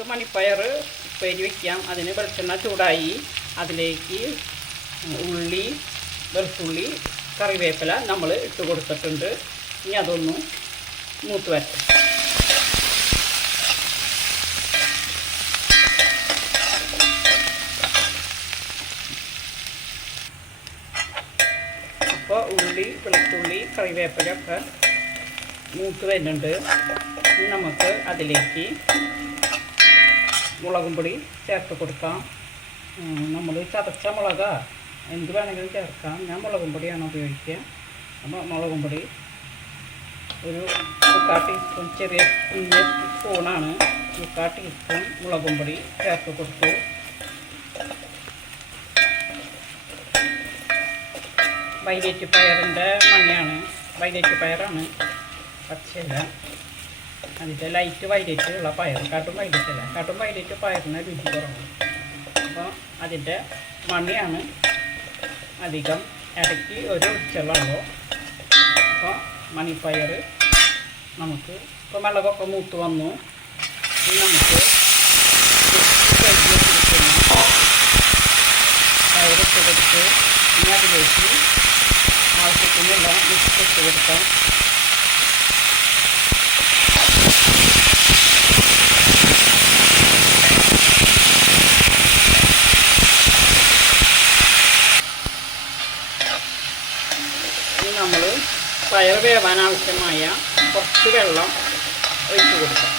നമുക്ക് മണിപ്പയർ ഉപ്പേരി വയ്ക്കാം അതിന് വെളിച്ചെണ്ണ ചൂടായി. അതിലേക്ക് ഉള്ളി വെളുത്തുള്ളി കറിവേപ്പില നമ്മൾ ഇട്ട് കൊടുത്തിട്ടുണ്ട്. ഇനി അതൊന്ന് മൂത്ത് വരട്ടെ. അപ്പോൾ ഉള്ളി വെളുത്തുള്ളി കറിവേപ്പിലൊക്കെ മൂത്ത് വരുന്നുണ്ട്. നമുക്ക് അതിലേക്ക് മുളകും പൊടി ചേർത്ത് കൊടുക്കാം. നമ്മൾ ചതച്ച മുളക എന്ത് വേണമെങ്കിലും ചേർക്കാം. ഞാൻ മുളകും പൊടിയാണ് ഉപയോഗിക്കുക. അപ്പോൾ മുളകും പൊടി ഒരു മുക്കാൽ ടീസ്പൂൺ ചെറിയ കുഞ്ഞ് സ്പൂണാണ് മുക്കാൽ ടീസ്പൂൺ മുളകും പൊടി ചേർത്ത് കൊടുത്തു. വൈലേറ്റ് പയറിന്റെ മണിയാണ് വൈലേറ്റ് പയറാണ് പച്ചയല്ല അതിന്റെ ലൈറ്റ് വൈലറ്റ് ഉള്ള പയർ കാട്ടും വൈലറ്റ് അല്ല? കാട്ടും വൈലറ്റ് പയറിന് രുചി കുറവാണ്. അപ്പോൾ അതിന്റെ മണിയാണ് അധികം ഇടയ്ക്ക് ഒരു ഉച്ചവെള്ളമോ അപ്പോൾ മണിപ്പയർ നമുക്ക് ഇപ്പോൾ മുളകൊക്കെ മൂത്ത് വന്നു. നമുക്ക് പയറിട്ട് കൊടുത്ത് ഇനി അതിലേക്ക് ആവശ്യത്തിനുള്ള മിക്സ് ഇട്ട് കൊടുക്കാം. ഇനി നമ്മൾ പയർ വേവാൻ ആവശ്യമായ കുറച്ച് വെള്ളം ഒഴിച്ച് കൊടുക്കാം.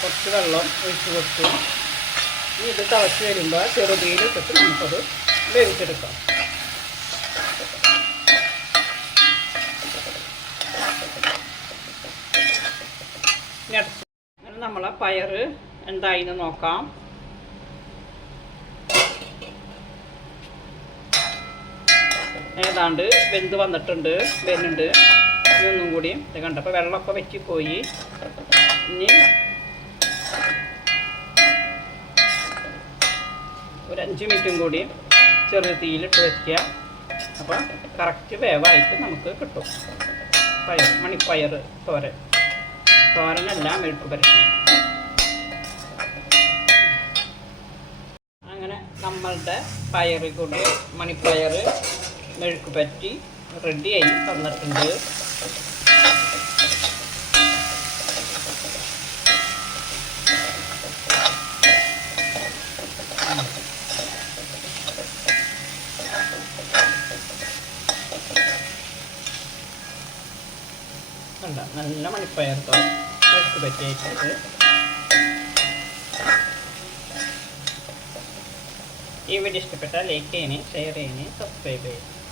കുറച്ച് വെള്ളം ഒഴിച്ച് കൊടുത്തു. ഇത് തിളച്ച് വരുമ്പോൾ ചെറുതീയിൽ ഇട്ടിട്ട് നമുക്കത് വേവിച്ചെടുക്കാം. നമ്മളെ പയർ എന്തായിന്ന് നോക്കാം. ഏതാണ്ട് വെന്ത് വന്നിട്ടുണ്ട് വരുന്നുണ്ട്. ഇനി ഒന്നും കൂടി കണ്ട? കണ്ടപ്പോൾ വെള്ളമൊക്കെ വെച്ചിപ്പോയി ഇനി ഒരു അഞ്ച് മിനിറ്റും കൂടി ചെറിയ തീയിലിട്ട് വയ്ക്കുക. അപ്പോൾ കറക്റ്റ് വേവായിട്ട് നമുക്ക് കിട്ടും. പയർ മണിപ്പയർ തോരൻ. തോരനല്ല മെഴുക്ക് പരത്തി അങ്ങനെ നമ്മളുടെ പയർ കൊണ്ട് മണിപ്പയർ മെഴുക്ക് പറ്റി റെഡിയായി തന്നിട്ടുണ്ട് നല്ല മണിപ്പയർത്തോ മെഴുക്ക് പറ്റിയായിട്ടുണ്ട് ഈ വീഡിയോ ഇഷ്ടപ്പെട്ടാൽ ലൈക്ക് ചെയ്യണേ ഷെയർ ചെയ്യണേ സബ്സ്ക്രൈബ് ചെയ്യണേ.